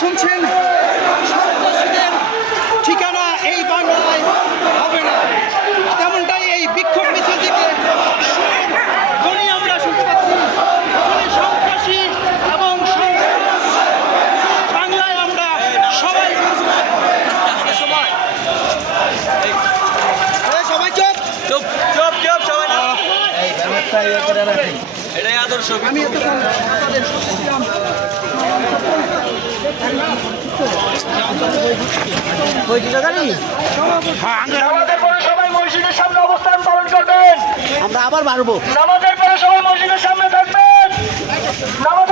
শুনছেন, সন্ত্রাসীদের ঠিকানা এই বাংলায় হবে না, তেমনটাই এই বিক্ষোভ মিছিল থেকে ধ্বনি আমরা শুনতে পাচ্ছি। সন্ত্রাসী এবং বাংলায় আমরা সবাই সবাই চুপ চুপ চুপ চুপ সবাই না এটাই আদর্শ আমি এতক্ষণ আপনাদের নামাজের পরে সবাই মসজিদের সামনে অবস্থান পালন করবেন। আমরা আবার বাড়বো। নামাজের পরে সবাই মসজিদের সামনে থাকবেন। নামাজ